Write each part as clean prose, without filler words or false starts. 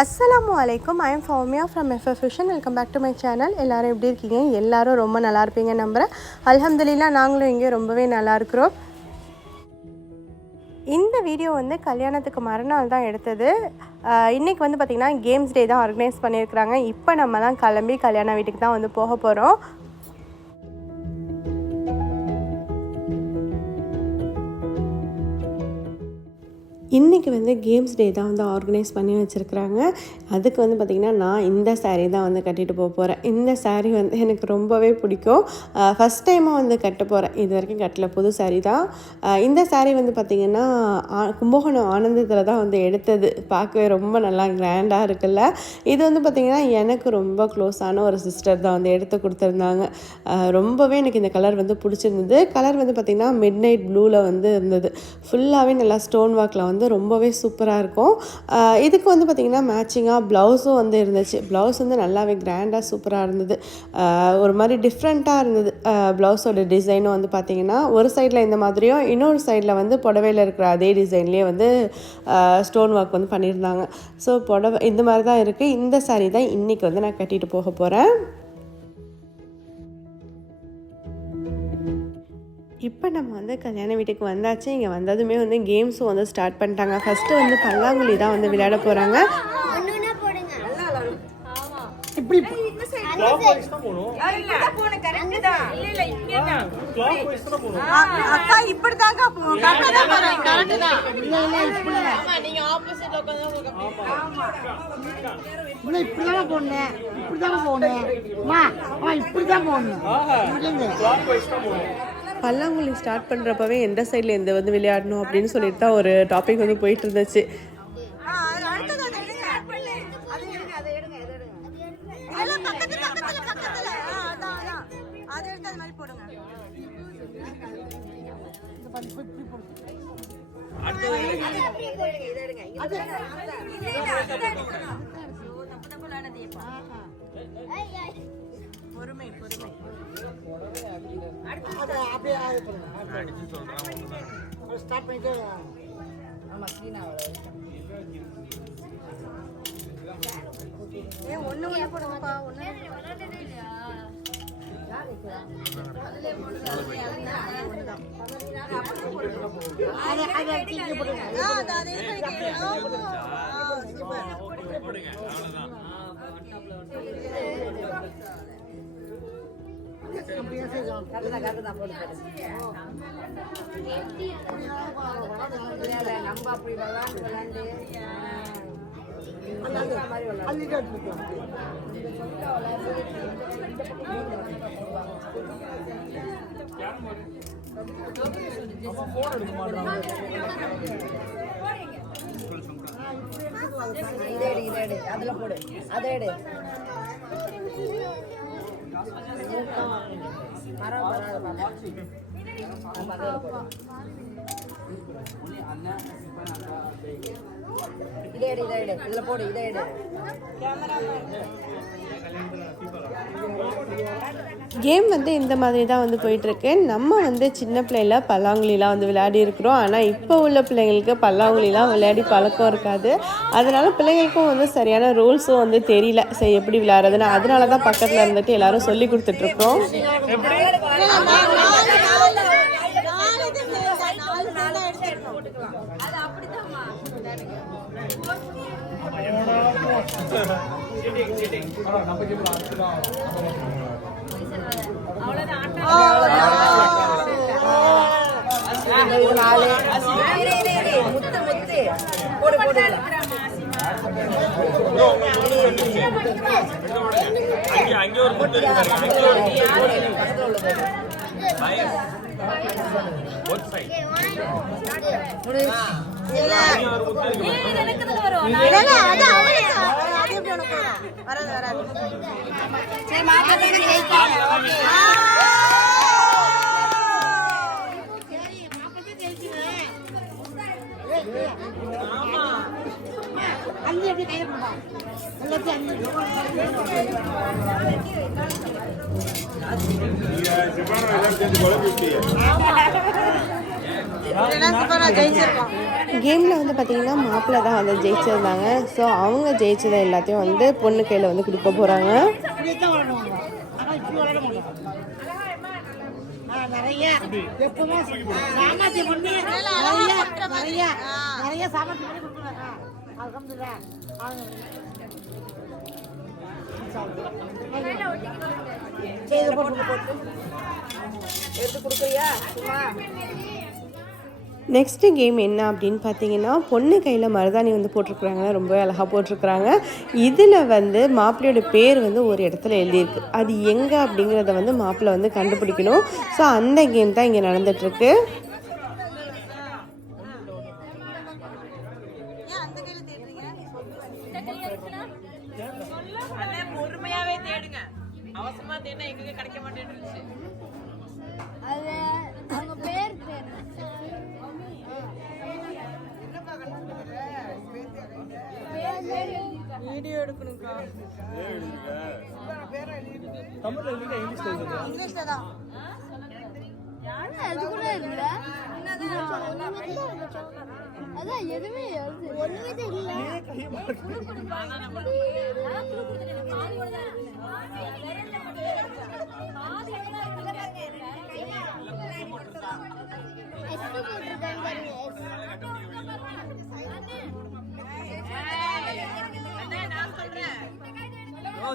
அஸ்ஸலாமு அலைக்கும். I am Fowmiya from FF fusion. Welcome back to my channel. எல்லோரும் எப்படி இருக்கீங்க? எல்லோரும் ரொம்ப நல்லா இருப்பீங்க நம்புகிறேன். அல்ஹம்துலில்லாஹ் நாங்களும் இங்கே ரொம்பவே நல்லா இருக்கிறோம். இந்த வீடியோ வந்து கல்யாணத்துக்கு மறுநாள் தான் எடுத்தது. இன்றைக்கி வந்து பார்த்திங்கன்னா கேம்ஸ் டே தான் ஆர்கனைஸ் பண்ணியிருக்கிறாங்க. இப்போ நம்மலாம் கிளம்பி கல்யாண வீட்டுக்கு தான் வந்து போக போகிறோம். இன்றைக்கி வந்து கேம்ஸ் டே தான் வந்து ஆர்கனைஸ் பண்ணி வச்சுருக்குறாங்க. அதுக்கு வந்து பார்த்திங்கன்னா நான் இந்த சாரீ தான் வந்து கட்டிட்டு போகிறேன். இந்த சாரீ வந்து எனக்கு ரொம்பவே பிடிக்கும். ஃபஸ்ட் டைமாக வந்து கட்ட போகிறேன். இது வரைக்கும் கட்டல, புது சாரீ தான். இந்த சாரீ வந்து பார்த்திங்கன்னா கும்பகோணம் ஆனந்தத்தில் தான் வந்து எடுத்தது. பார்க்கவே ரொம்ப நல்லா கிராண்டாக இருக்குல்ல. இது வந்து பார்த்திங்கன்னா எனக்கு ரொம்ப க்ளோஸான ஒரு சிஸ்டர் தான் வந்து எடுத்து கொடுத்துருந்தாங்க. ரொம்பவே எனக்கு இந்த கலர் வந்து பிடிச்சிருந்தது. கலர் வந்து பார்த்திங்கன்னா மிட் நைட் ப்ளூவில் வந்து இருந்தது. ஃபுல்லாகவே நல்லா ஸ்டோன் ஒர்க்கில் வந்து ரொம்பவே சூப்பராக இருக்கும். இதுக்கு வந்து பார்த்திங்கன்னா மேட்சிங்காக ப்ளவுஸும் வந்து இருந்துச்சு. ப்ளவுஸ் வந்து நல்லாவே கிராண்டாக சூப்பராக இருந்தது. ஒரு மாதிரி டிஃப்ரெண்ட்டாக இருந்தது. ப்ளவுஸோட டிசைனும் வந்து பார்த்திங்கன்னா ஒரு சைடில் இந்த மாதிரியும் இன்னொரு சைடில் வந்து புடவையில் இருக்கிற அதே டிசைன்லேயே வந்து ஸ்டோன் ஒர்க் வந்து பண்ணியிருந்தாங்க. ஸோ புடவை இந்த மாதிரி தான் இருக்குது. இந்த சாரீ தான் இன்றைக்கி வந்து நான் கட்டிட்டு போக போகிறேன். இப்போ நம்ம வந்து கல்யாண வீட்டுக்கு வந்தாச்சு. இங்கே வந்ததுமே வந்து கேம்ஸும் வந்து ஸ்டார்ட் பண்ணிட்டாங்க. ஃபஸ்ட்டு வந்து பல்லாங்குழி தான் வந்து விளையாட போகிறாங்க. பல்லாங்குழி ஸ்டார்ட் பண்ணுறப்பவே எந்த சைடில் எந்த வந்து விளையாடணும் அப்படின்னு சொல்லிட்டு தான் ஒரு டாபிக் வந்து போயிட்டு இருந்துச்சு. பொறுமை பொறுமை ஸ்டார்ட் பண்ணிட்டு ஆமா ஒண்ணு ஒண்ணு போடுங்கப்பா. ஒண்ணு நம்ம அப்படி விளையாண்டு அதுல போடு, அதை எடு. இதுல போடு, இதை எடு. கேம் வந்து இந்த மாதிரி தான் வந்து போயிட்டுருக்கு. நம்ம வந்து சின்ன பிள்ளையில் பல்லாங்குழிலாம் வந்து விளையாடி இருக்கிறோம். ஆனால் இப்போ உள்ள பிள்ளைங்களுக்கு பல்லாங்குழிலாம் விளையாடி பழக்கம் இருக்காது. அதனால பிள்ளைங்களுக்கும் வந்து சரியான ரூல்ஸும் வந்து தெரியல, சரி எப்படி விளையாடுறதுன்னு. அதனால தான் பக்கத்தில் இருந்துட்டு எல்லாரும் சொல்லி கொடுத்துட்ருக்கோம். கேமில் வந்து பார்த்திங்கன்னா மாப்பிள்ளை தான் வந்து ஜெயிச்சிருந்தாங்க. ஸோ அவங்க ஜெயிச்சதை எல்லாத்தையும் வந்து பொண்ணு கையில் வந்து கொடுக்க போகிறாங்க. நெக்ஸ்ட்டு கேம் என்ன அப்படின்னு பார்த்தீங்கன்னா, பொண்ணு கையில் மருதாணி வந்து போட்டிருக்குறாங்க. ரொம்ப அழகாக போட்டிருக்குறாங்க. இதில் வந்து மாப்பிள்ளையோட பேர் வந்து ஒரு இடத்துல எழுதியிருக்கு. அது எங்கே அப்படிங்கிறத வந்து மாப்பிள்ளை வந்து கண்டுபிடிக்கணும். ஸோ அந்த கேம் தான் இங்கே நடந்துகிட்ருக்கு. பொறுமையாவே தேடுங்க. அவசரமா தேடினா எங்க கிடைக்க மாட்டேன்னுச்சு. அது அவங்க பேர் வீடியோ எடுக்கணும்க்கா. தமிழ்ல இல்ல இங்கிலீஷ்ல தான். அது கூட இல்ல. அதான் எதுவுமே ஒண்ணுமே தெரியல.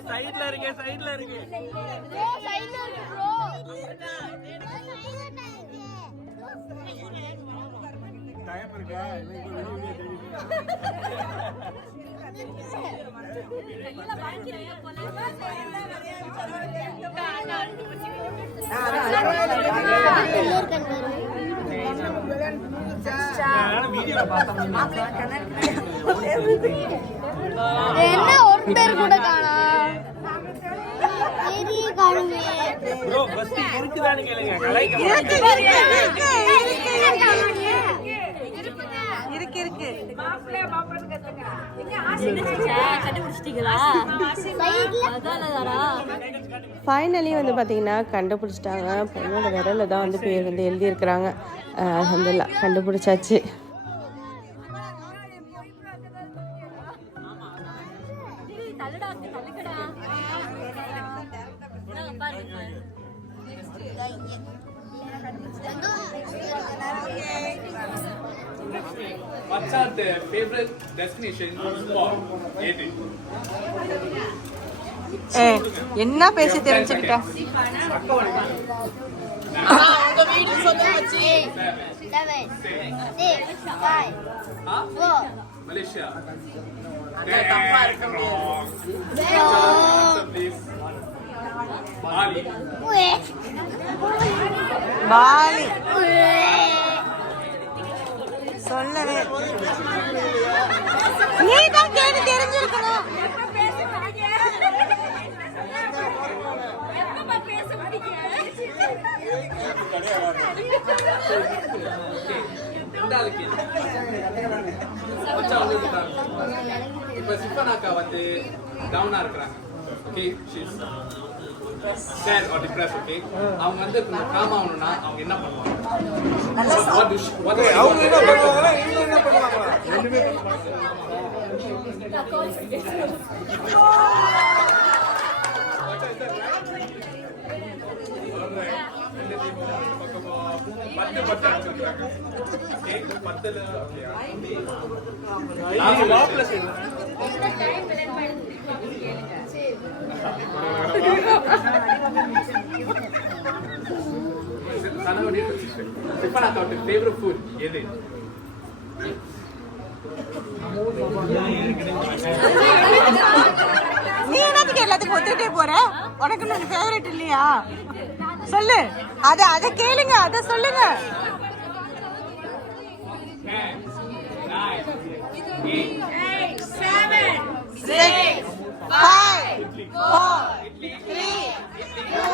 சைடுல இருக்கு சைடுல இருக்கு ப்ரோ சைடுல இருக்கு ப்ரோ டைம் இருக்கா இல்ல வாங்கிறேன் வீடியோல பார்த்தோம் என்ன ஒரு பேர் கூட காணோம் ப்ரோ ஃபர்ஸ்ட் இருக்குதான்னு கேளுங்க கலைக்க இருக்கு மாப்ளே மாப்ளன்னு கத்துங்க எங்க ஆசிச்சு கண்டுபிடிச்சிட்டீங்களா அதானடா ஃபைனலி வந்து பார்த்தீங்கன்னா கண்டுபிடிச்சிட்டாங்க. பொண்ணோட விரலில் தான் வந்து பேர் வந்து எழுதியிருக்கிறாங்க. அல்ஹம்துலில்லாஹ் கண்டுபிடிச்சாச்சு. What's our favorite destination spot? என்ன பேசி தெரிஞ்சுக்கிட்ட? உங்க வீடு சொல்லுங்க. 7 6 5 4 Malaysia. தப்பா இருக்க முடியாது. Bali. பாலி சொல்லவே நீ தான் கேட்டு தெரிஞ்சிருக்கணும். இப்ப சிப்பனாக்கா வந்து டவுனா இருக்கிறாங்க. Okay she's sad or depressed. Okay அவங்க வந்து காம் ஆகணும்னா அவங்க என்ன பண்ணுவாங்க? அவங்க என்ன பண்ணுவாங்க? இவங்க என்ன பண்ணுவாங்க? ரெண்டுமே பத்து பத்து அடிச்சிருக்காங்க. பத்துல favorite food எது? நீ என்னத்துக்கு எல்லாத்துக்கும் ஒத்துட்டே போற? உனக்கு ஃபேவரட் இல்லையா? சொல்லு. அத கேளுங்க, அத சொல்லுங்க. 8 7 6 5 4 3 2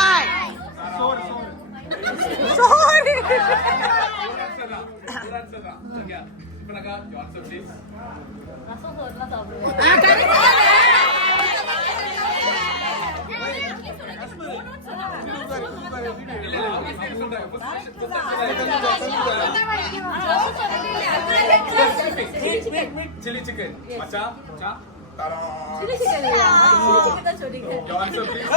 1 Sorry. Chili chicken. Macha. Chili chicken. Your answer, please.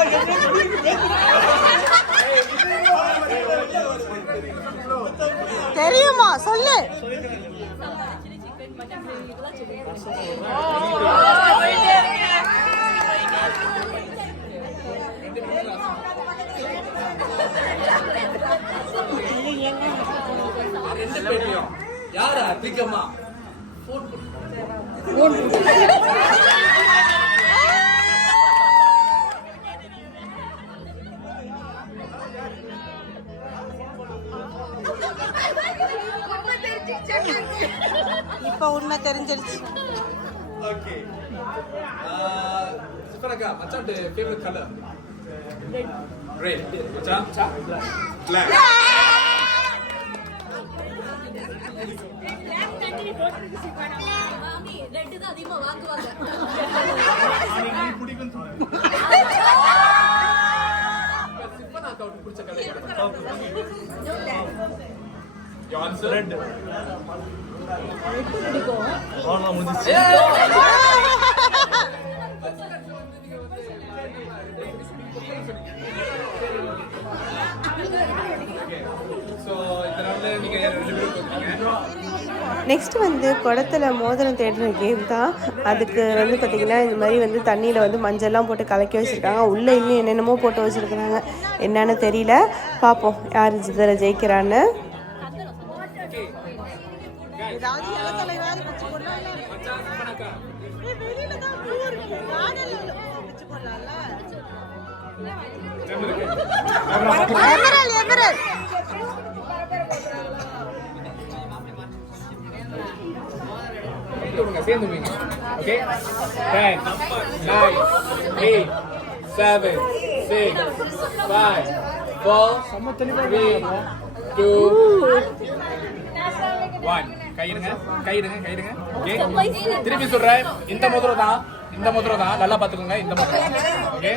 தெரியுமா சொல்லு. ரெண்டு பேரையும் யார் அதிகமா இப்ப உண்மை தெரிஞ்சிருச்சு. ஓகே சிப்பரகா மச்சான் ஃபேவரட் கலர் ரெட் மச்சான் black ரெட் தான் அதிகமா வாங்குவாங்க. சிப்பனாக்கு பிடிச்ச colour Your answer? Red. Next வந்து குடத்துல மோதிரம் தேடுற கேம் தான். அதுக்கு வந்து பார்த்திங்கன்னா இந்த மாதிரி வந்து தண்ணியில் வந்து மஞ்சள்லாம் போட்டு கலக்கி வச்சுருக்காங்க. உள்ளே இன்னும் என்னென்னமோ போட்டு வச்சுருக்குறாங்க, என்னன்னு தெரியல. பார்ப்போம் யார் இதில் ஜெயிக்கிறான்னு. சேர்ந்து ஓகே 10 9 8 7 6 5 4 3 2 1 கையிடுங்க ஓகே திருப்பி சொல்றேன். இந்த மோதிரம் தான் நல்லா பாத்துக்கோங்க. இந்த மோதிரம் ஓகே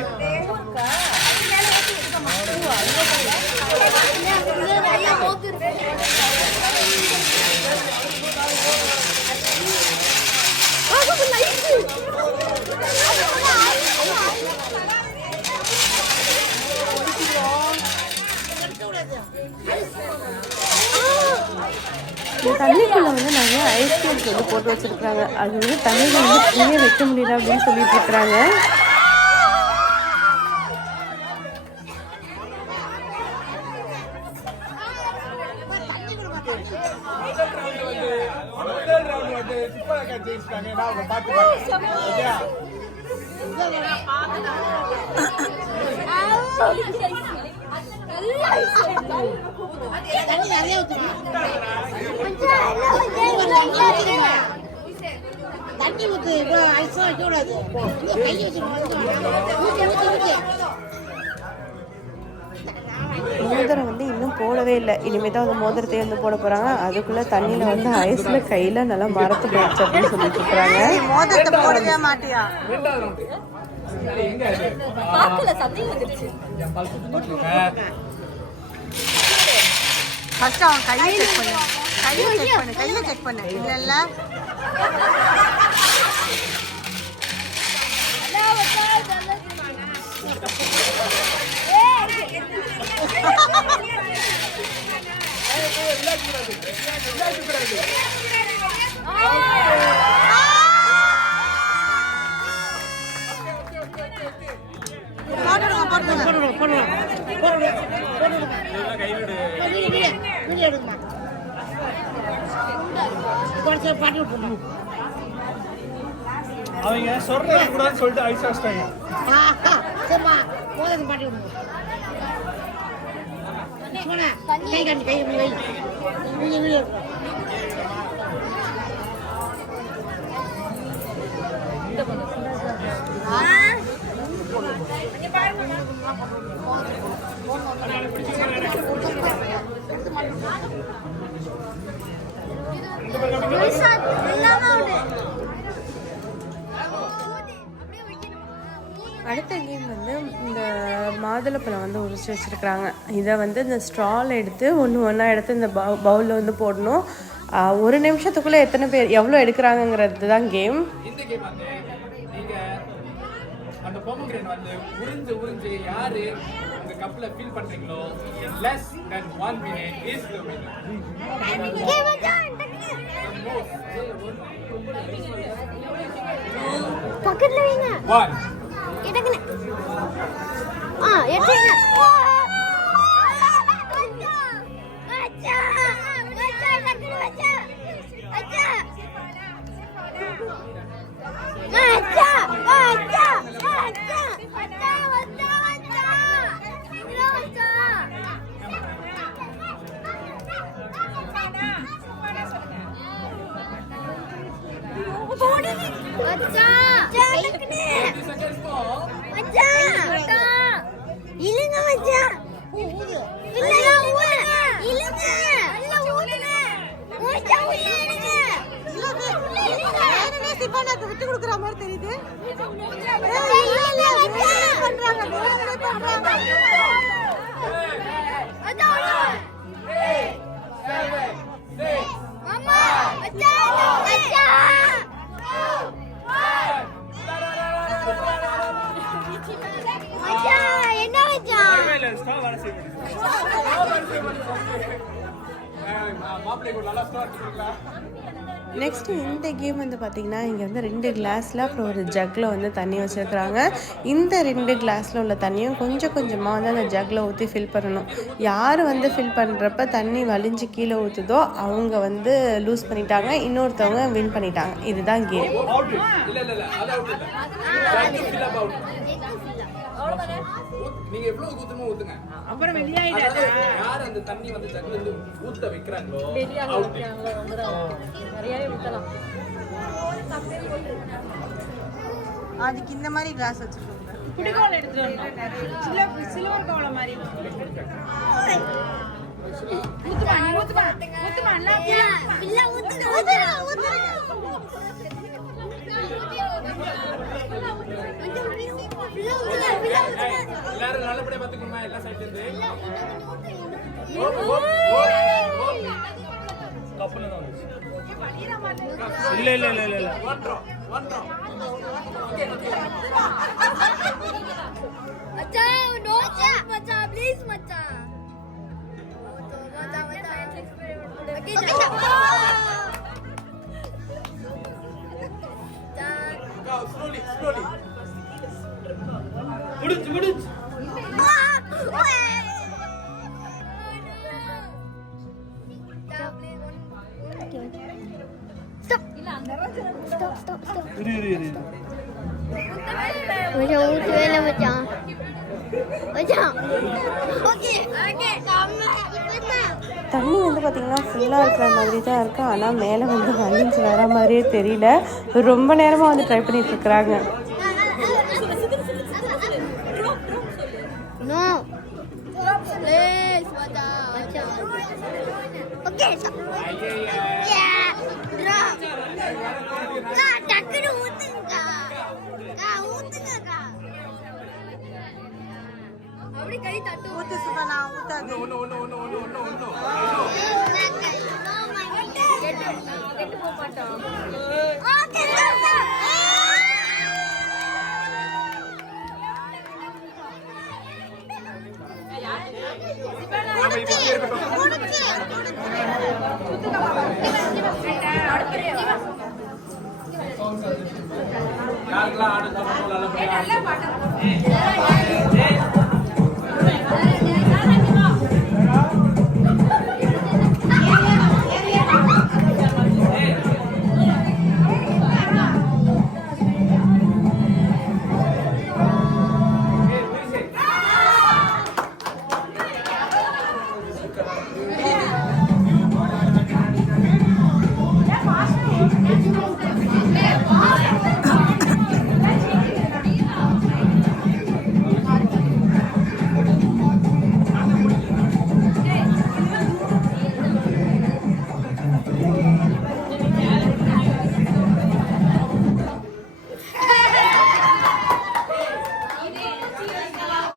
இந்த தண்ணிக்குள்ளே வந்து நிறைய ஐஸ்கிரீம்ஸ் வந்து போட்டு வச்சுருக்குறாங்க. அது வந்து தண்ணியில் வந்து ஃப்ரீயாக வைக்க முடியல அப்படின்னு சொல்லிட்டு இருக்கிறாங்க. தண்ணி ஊத்து ஐஸ் வைக்க கூடாது. கை மோதிரம் வந்து இன்னும் போடவே இல்லை. இனிமேல் தான் அந்த மோதிரத்தை வந்து போட போகிறாங்க. அதுக்குள்ளே தண்ணியில் வந்து ஐஸில் கையில் நல்லா மரத்து போயிடுச்சு அப்படின்னு சொல்லிட்டு இருக்கிறாங்க. மோதிரத்தை போடவே மாட்டியா? ஃபர்ஸ்ட் அவன் கையை செக் பண்ணு. இல்ல அவங்க சொல்றது கூடாதுன்னு சொல்லிட்டு ஐஸ் வச்சிட்டாங்க. பாட்டி விடுங்க. கை காட்டி கை வை. அடுத்த கேம் வந்து இந்த மாதுளப்பழம் வந்து உரிச்சு வச்சுருக்குறாங்க. இதை வந்து இந்த ஸ்ட்ரால் எடுத்து ஒன்றா எடுத்து இந்த பவுலில் வந்து போடணும். ஒரு நிமிஷத்துக்குள்ளே எத்தனை பேர் எவ்வளோ எடுக்கிறாங்கங்கிறது தான் கேம். இந்த கேம் வந்து நீங்க அந்த பொமோகிரேட் வந்து உறிஞ்சு யாரு அந்த கப்ல ஃபில் பண்றீங்களோ less than 1 minute is the winner. பக்கத்துல வைங்க. 1 எடுக்கணும். எடுங்க. இல்லங்க மச்சான். இல்லங்க ஊதுங்க. இல்லங்க. இல்ல ஊதுங்க. மச்சான் ஊதுங்க. இல்லங்க சிப்பானாக்கு விட்டு கொடுக்குற மாதிரி தெரியுது. இல்ல பண்றாங்க. பண்றாங்க. அம்மா மச்சான் மச்சான். மச்சான் என்ன மச்சான்? மாப்பிள்ளை கூட நல்லா ஸ்டார்ட் பண்ணிக்கலாம். நெக்ஸ்ட்டு இந்த கேம் வந்து பார்த்திங்கன்னா இங்கே வந்து 2 கிளாஸில் அப்புறம் ஒரு ஜக்கில் வந்து தண்ணி வச்சுருக்குறாங்க. இந்த 2 கிளாஸில் உள்ள தண்ணியும் கொஞ்சம் கொஞ்சமாக வந்து அந்த ஜக்கில் ஊற்றி ஃபில் பண்ணணும். யார் வந்து ஃபில் பண்ணுறப்ப தண்ணி வலிஞ்சு கீழே ஊற்றுதோ அவங்க வந்து லூஸ் பண்ணிட்டாங்க, இன்னொருத்தவங்க வின் பண்ணிட்டாங்க. இதுதான் கேம். இல்ல அது அவுட் இல்ல. Jug fill up out. நீங்க எவ்வளவு ஊத்துமோ ஊத்துங்க. அப்புறம் வெளியாயிடாத. யார் அந்த தண்ணி வந்து ஜக்குல இருந்து ஊத்த வைக்கறாங்களோ அவுட். நிறையவே ஊத்தலாம். அதுக்கு இந்த மாதிரி கிளாஸ் வச்சுருக்கோங்க. குடிக்கோல் எடுத்துட்டு வரணும். சில்வர் கோல மாதிரி. ஊத்துமா இல்ல ஊத்துங்க. எல்லாரும் நல்லபடியா பாத்துக்கணுமா எல்லா சைடுல இருந்து. கப்பல தான் வந்துச்சு. இல்ல ஓட்றோம். மச்சான் நோ மச்சான் ப்ளீஸ் மச்சான். ஸ்லோலி முடிஞ்சு தண்ணி வந்து பார்த்திங்கன்னா ஃபுல்லாக இருக்கிற மாதிரி தான் இருக்குது. ஆனால் மேலே வந்து வலிஞ்சு வர மாதிரியே தெரியல. ரொம்ப நேரமாக வந்து ட்ரை பண்ணிட்டு இருக்கிறாங்க. No. Please, Mata. Okay. Yeah. Drop. டக்குனு ஊத்துங்கக்கா. ஊத்துங்கக்கா. அப்படி கை தட்டு. ஊத்து சுபனா ஊத்தாது. ஒன்னு கெட்டு போக மாட்டோம். ஓகே. யாருக்கெல்லாம் ஆடு தரணும் நல்லபடியா